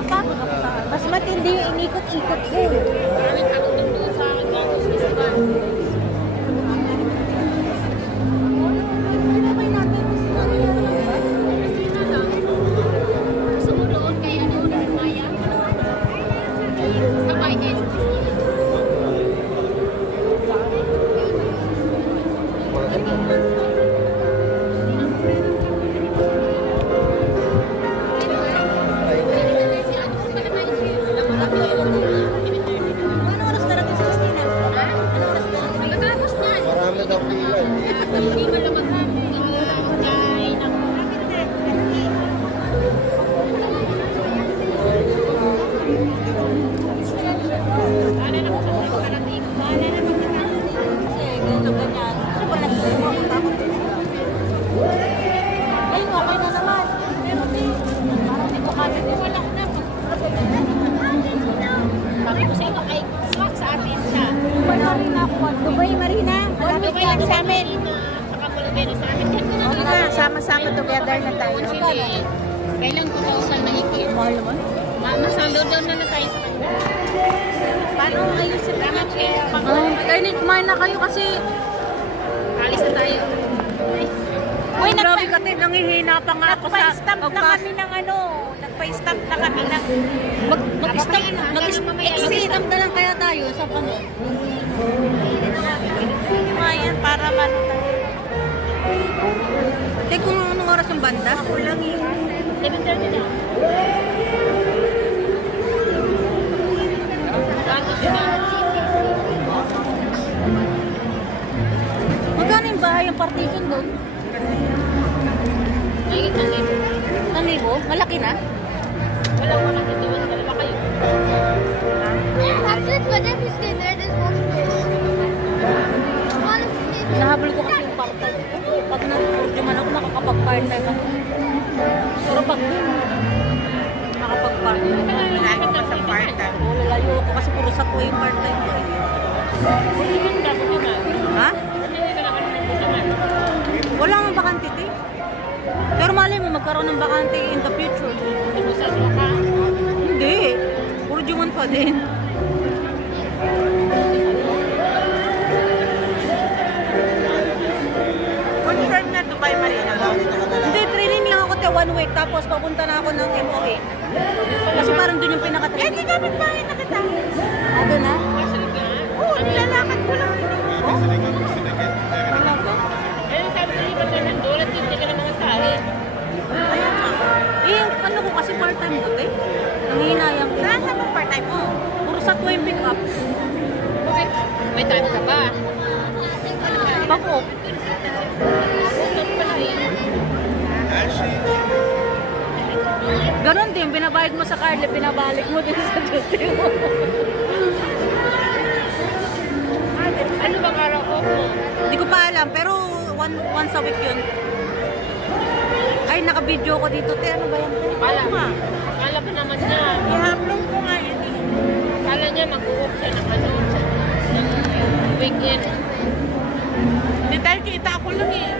napapagod ako sa mas matindi yung inikot-ikot yun. Maraming takot doon sa Gangos Festival. Sumunod kay ano, Maya. Sabay din. Dubai Marina, Dubai lang sa amin. Sama-sama together na tayo. Kailan 2,000 na ikit? Mahal naman. Masalo down na tayo sa kanila. Paano ayusin naman siya? Kaya kumain na kayo kasi alis na tayo. Uy, grabe ka din, nangihina pa nga ako sa... Nagpa-stamp na kami ng ano, nagpa-stamp na kami ng... Mag-stamp na lang kaya tayo sa panon. Kumain para man tayo. Teka, kung anong oras yung banda? Ako lang eh. 7:30 na. Magkano yung bahay yung partition doon? Mahigit 1,000. 1,000? Malaki na? Walang malaki doon. Dalawa kayo. Nahabol ko kasi yung part-time. Pag nag-urjuman ako, makakapag-part-time ako. Pero pag makapag-part-time, lalayo ko sa part-time. Lalayo ko kasi puro sa yung part-time ko. Ha? Wala mang bakante ito eh. Pero malay mo, magkaroon ng bakante in the future. Hindi. Urjuman pa din. Confirm na Dubai Marina ba? Hindi, training lang ako 1 week tapos papunta na ako ng MOA. Kasi parang doon yung pinaka-training. Eh, di kapit bahay na kita. Ah, doon na? Oo, nilalakad ko lang. Oh? Ano ba? Eh, sabi ko lipat na nandun at hindi ka na mga sahit. Ayun nga. Eh, ano ko kasi part-time ko, eh. Nangihinayang ko. Saan sa part-time mo? Puro sa 2 pick up. May time ka ba? Bako. Ganon din, binabayad mo sa card, binabalik mo din sa duty mo. Ano bang araw ko? Hindi ko pa alam, pero once a week yun. Ay, naka-video ko dito. Te, ano ba yan? Akala pa naman niya. I-upload ko nga yun eh. Akala niya mag-uok siya ng ano, ng weekend. Hindi dahil kita ako lang eh.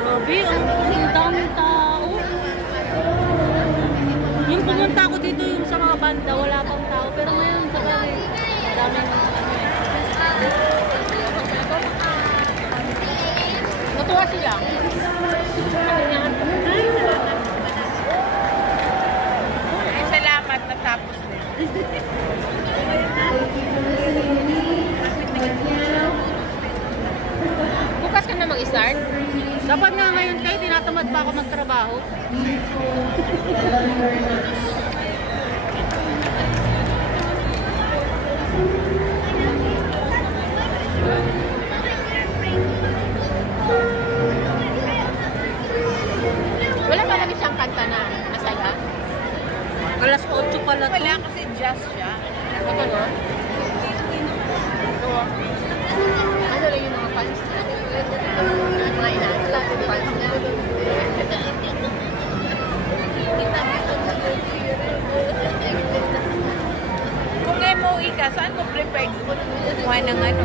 Grabe, ang daming tao. Yung pumunta ako dito yung sa mga banda, wala pang tao. Pero ngayon, sabay, daming Natuwa sila. Ay, salamat, natapos na. Bukas ka na mag-start? Dapat nga ngayon kayo, tinatamad pa ako magtrabaho. Wala pa lang isang kanta na masaya? Alas 8 pala to. Wala kasi jazz siya. Ano ba nun? Ano lang yung mga fans niya? Mga inaala, fans niya. Kung MOE ka, saan mo prepared? Kuha ng ano?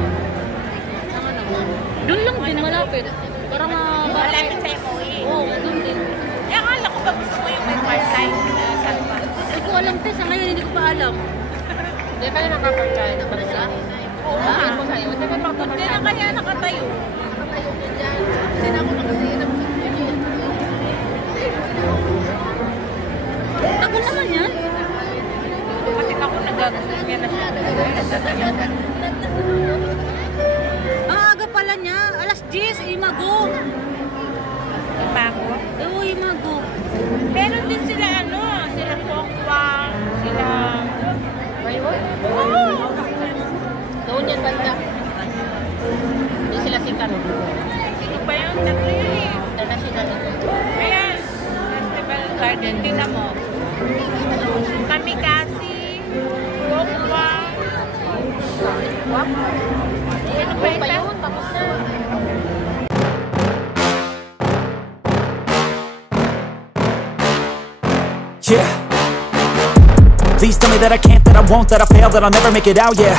Doon lang din, malapit. Para malapit sa MOE. Oo, doon din. Eh, akala ko ba gusto mo yung may part-time na salpa? ko alam, Tess. Ngayon, hindi ko pa alam. Hindi ka na nakapagkaya na pala siya. Oo nga. Sabihin ko sa'yo, hindi ka Hindi na kaya nakatayo. nakatayo ka dyan. Sina ako nakatayo ng Tagal naman yan. Kasi ako nagagawin na siya. Ang aga pala niya. Alas 10, Imago. Imago? Oo, Imago. Meron din sila sila Pokwang, sila... Mayon? Oo! Doon yan banda. Doon sila sikat. Sino pa yun? Tatlo yun eh. Dala sila dito. Ayan. Festival Garden. Tingnan mo. Kami kasi. Pokwang. Ano pa yun? Tapos na. Yeah. Please tell me that I can't, that I won't, that I fail, that I'll never make it out, yeah.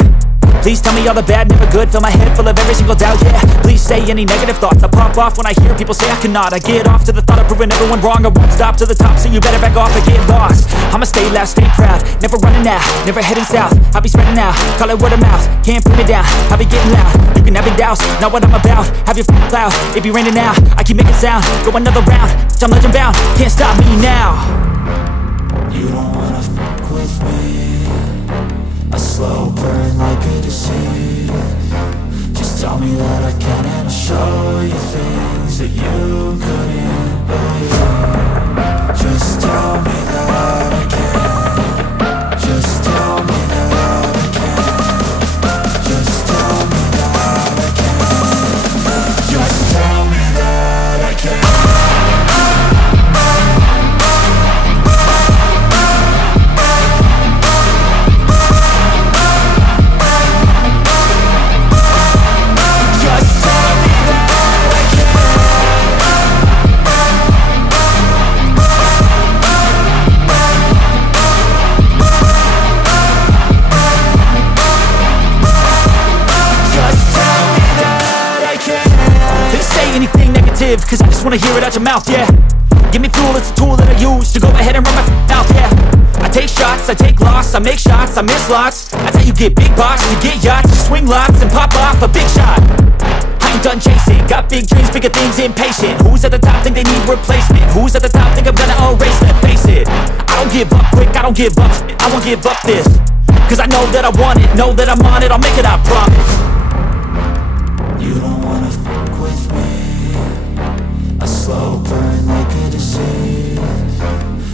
Please tell me all the bad, never good, fill my head full of every single doubt, yeah. Please say any negative thoughts, I pop off when I hear people say I cannot. I get off to the thought of proving everyone wrong, I won't stop to the top, so you better back off and get lost. I'ma stay loud, stay proud, never running out, never heading south. I'll be spreading out, call it word of mouth, can't put me down, I'll be getting loud. You can have it douse, not what I'm about, have your cloud, it be raining now. I keep making sound, go another round, I'm legend bound, can't stop me now. You don't wanna fuck with me, a slow burn like a disease. Just tell me that I can and I'll show you things that you couldn't believe. Just tell me that I can. Just tell me that I can. Just tell me that I can. Just tell me that I can. Cause I just wanna hear it out your mouth, yeah. Give me fuel, it's a tool that I use to go ahead and run my mouth, yeah. I take shots, I take loss, I make shots, I miss lots. That's how you get big box, you get yachts, you swing lots and pop off a big shot. I ain't done chasing, got big dreams, bigger things, impatient. Who's at the top think they need replacement? Who's at the top think I'm gonna erase, let's face it. I don't give up quick, I don't give up shit, I won't give up this. Cause I know that I want it, know that I'm on it, I'll make it, I promise. You don't wanna fuck with me, a slow burn like a disease.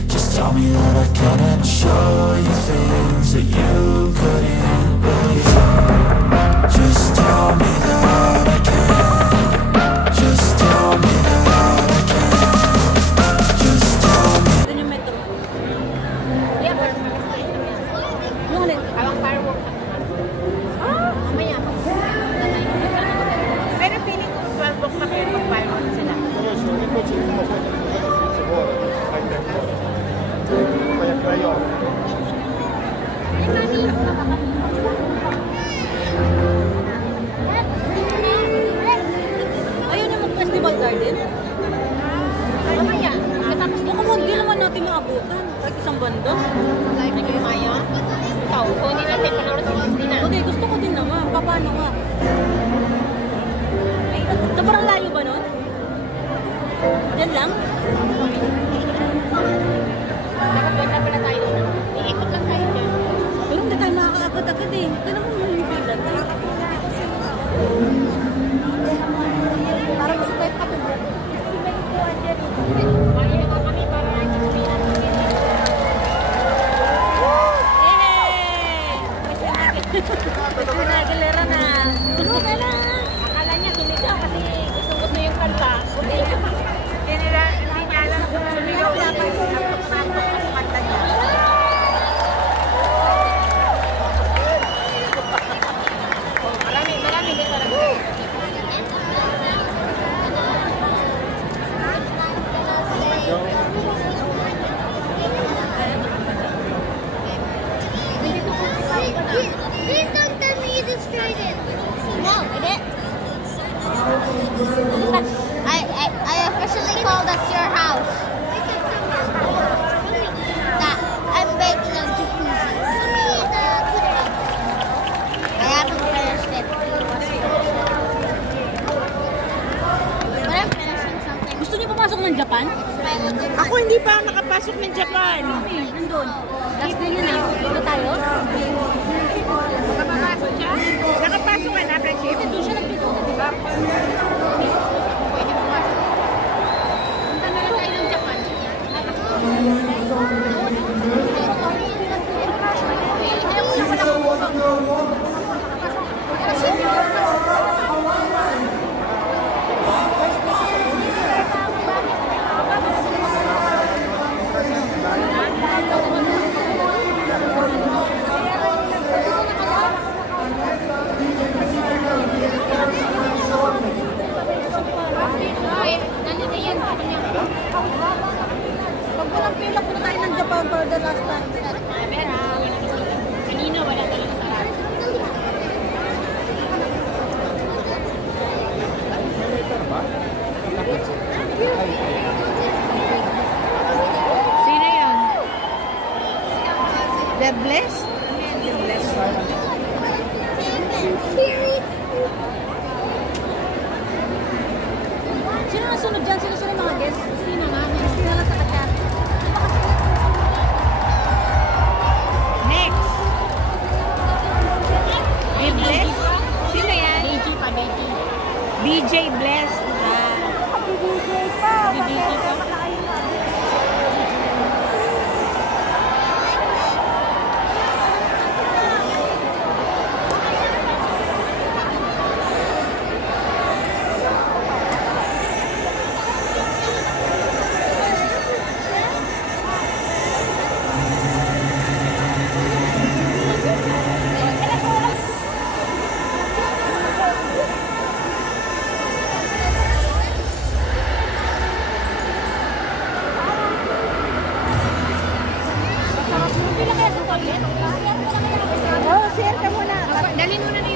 Just tell me that I can and I'll show you things that you couldn't believe. Just tell me that I can. Just tell me that I can. Just tell me. Doon yung metro. Yeah, but... Yung ulit. Awang fireworks. Mamaya. Pero feeling ko 12 o'clock yun yung fireworks sila. Ayaw niya mag-festival garden? Mamaya. Baka hindi naman natin maabutan. Kahit isang banda. Like na kayo maya? Ikaw, kung hindi natin panoorin sa Disney na. Okay, gusto ko din naman. Paano nga? Sobrang layo ba nun? Diyan lang? Dapat banda pala tayo. Iikot lang tayo dyan. Pero hindi tayo makakaagad-agad eh. Kaya naman mo yung bilan. Parang gusto tayo kapag. Maya ko kami para Nagilera na. tulog ka na. Akala niya sumigaw kasi gusto yung kanta. Hindi niya alam kung sumigaw dapat ang kanta niya. Marami din talaga. Please don't tell me you destroyed it. No, I didn't. I officially call that's your house. That I'm baking Japan? Ako hindi pa nakapasok ng Japan. Nandun. Last na yun ah. Dito tayo? Nakapasok siya? Nakapasok ka na, friendship? Doon siya nagpituto, di ba? Pwede mo pasok. Punta na lang tayo ng Japan. Pag walang pila, punta tayo ng Japan for the last time. Kanina wala talagang sarap. Sino yan? The Blessed? The Blessed. Sino na sunod dyan? Sino sunod mga guests? Sino nga? Sino lang sa kanya? Next. The Blessed? Sino yan? BJ pa, BJ. BJ Blessed. BJ pa. BJ pa. Oh, share ka muna. Dali muna na